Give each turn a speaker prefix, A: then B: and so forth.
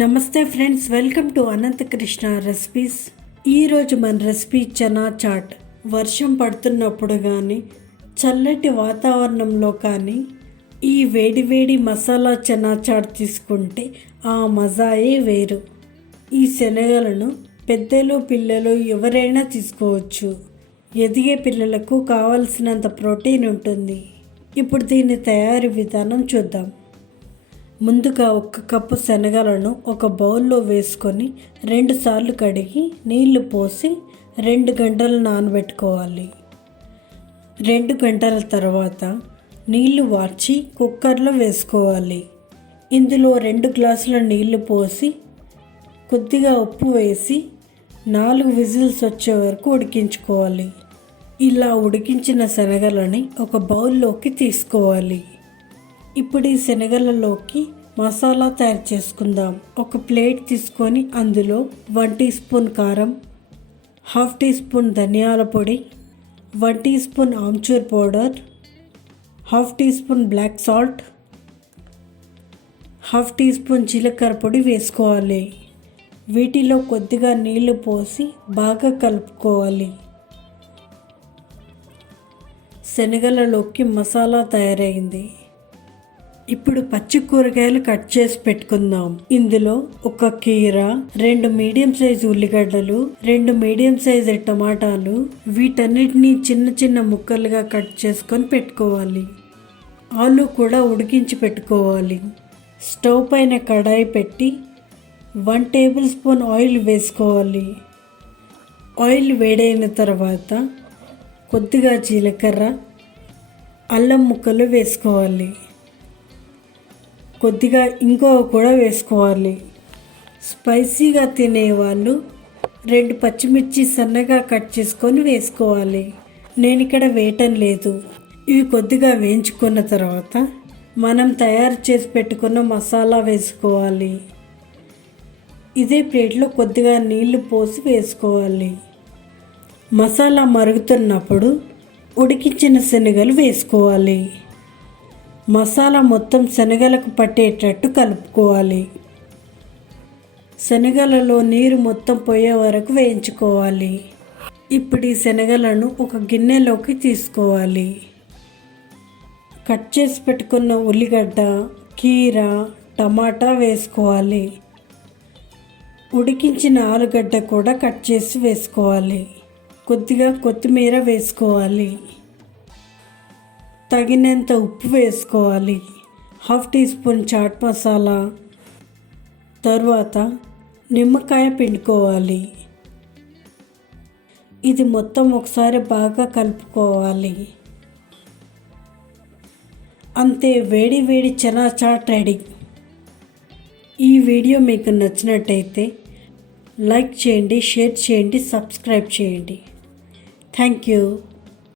A: నమస్తే friends welcome to Anantakrishna recipes. ఈరోజు మన రెసిపీ చనా చాట్. వర్షం పడుతున్నప్పుడు కానీ చల్లటి వాతావరణంలో కానీ ఈ వేడి వేడి మసాలా చనా చాట్ తీసుకుంటే ఆ మజాయే వేరు. ఈ శనగలను పెద్దలు పిల్లలు ఎవరైనా తీసుకోవచ్చు. ఎదిగే పిల్లలకు కావలసినంత ప్రోటీన్ ఉంటుంది. ఇప్పుడు దీని తయారీ విధానం చూద్దాం. ముందుగా ఒక కప్పు శనగలను ఒక బౌల్లో వేసుకొని రెండుసార్లు కడిగి నీళ్ళు పోసి రెండు గంటలు నానబెట్టుకోవాలి. రెండు గంటల తర్వాత నీళ్ళు వార్చి కుక్కర్లో వేసుకోవాలి. ఇందులో రెండు గ్లాసుల నీళ్ళు పోసి కొద్దిగా ఉప్పు వేసి నాలుగు విజిల్స్ వచ్చే వరకు ఉడికించుకోవాలి. ఇలా ఉడికించిన శనగలని ఒక బౌల్లోకి తీసుకోవాలి. ఇప్పుడు ఈ శనగలలోకి మసాలా తయారు చేసుకుందాం. ఒక ప్లేట్ తీసుకొని అందులో వన్ టీ స్పూన్ కారం హాఫ్ టీ స్పూన్ ధనియాల పొడి one teaspoon amchur powder half teaspoon black salt half teaspoon జీలకర్ర పొడి వేసుకోవాలి. వీటిలో కొద్దిగా నీళ్ళు పోసి బాగా కలుపుకోవాలి. శనగలలోకి మసాలా తయారైంది. ఇప్పుడు పచ్చి కూరగాయలు కట్ చేసి పెట్టుకుందాం. ఇందులో ఒక కీర రెండు మీడియం సైజ్ ఉల్లిగడ్డలు రెండు మీడియం సైజు టమాటాలు వీటన్నిటిని చిన్న చిన్న ముక్కలుగా కట్ చేసుకొని పెట్టుకోవాలి. ఆలు కూడా ఉడికించి పెట్టుకోవాలి. స్టవ్ పైన కడాయి పెట్టి వన్ టేబుల్ స్పూన్ ఆయిల్ వేసుకోవాలి. ఆయిల్ వేడైన తర్వాత కొద్దిగా జీలకర్ర అల్లం ముక్కలు వేసుకోవాలి. కొద్దిగా ఇంకో కూడా వేసుకోవాలి. స్పైసీగా తినేవాళ్ళు రెండు పచ్చిమిర్చి సన్నగా కట్ చేసుకొని వేసుకోవాలి. నేను ఇక్కడ వేయటం లేదు. ఇవి కొద్దిగా వేయించుకున్న తర్వాత మనం తయారు చేసి పెట్టుకున్న మసాలా వేసుకోవాలి. ఇదే ప్లేట్లో కొద్దిగా నీళ్ళు పోసి వేసుకోవాలి. మసాలా మరుగుతున్నప్పుడు ఉడికించిన శనగలు వేసుకోవాలి. మసాలా మొత్తం శనగలకు పట్టేటట్టు కలుపుకోవాలి. శనగలలో నీరు మొత్తం పోయే వరకు వేయించుకోవాలి. ఇప్పుడు ఈ శనగలను ఒక గిన్నెలోకి తీసుకోవాలి. కట్ చేసి పెట్టుకున్న ఉల్లిగడ్డ కీర టమాటా వేసుకోవాలి. ఉడికించిన ఆలుగడ్డ కూడా కట్ చేసి వేసుకోవాలి. కొద్దిగా కొత్తిమీర వేసుకోవాలి. తగినంత ఉప్పు వేసుకోవాలి. Half teaspoon chaat masala. తర్వాత నిమ్మకాయ పిండుకోవాలి. ఇది మొత్తం ఒకసారి బాగా కలుపుకోవాలి. అంతే వేడి వేడి చనా చాట్ రెడీ. ఈ వీడియో మీకు నచ్చినట్టయితే లైక్ చేయండి షేర్ చేయండి సబ్స్క్రైబ్ చేయండి. Thank you.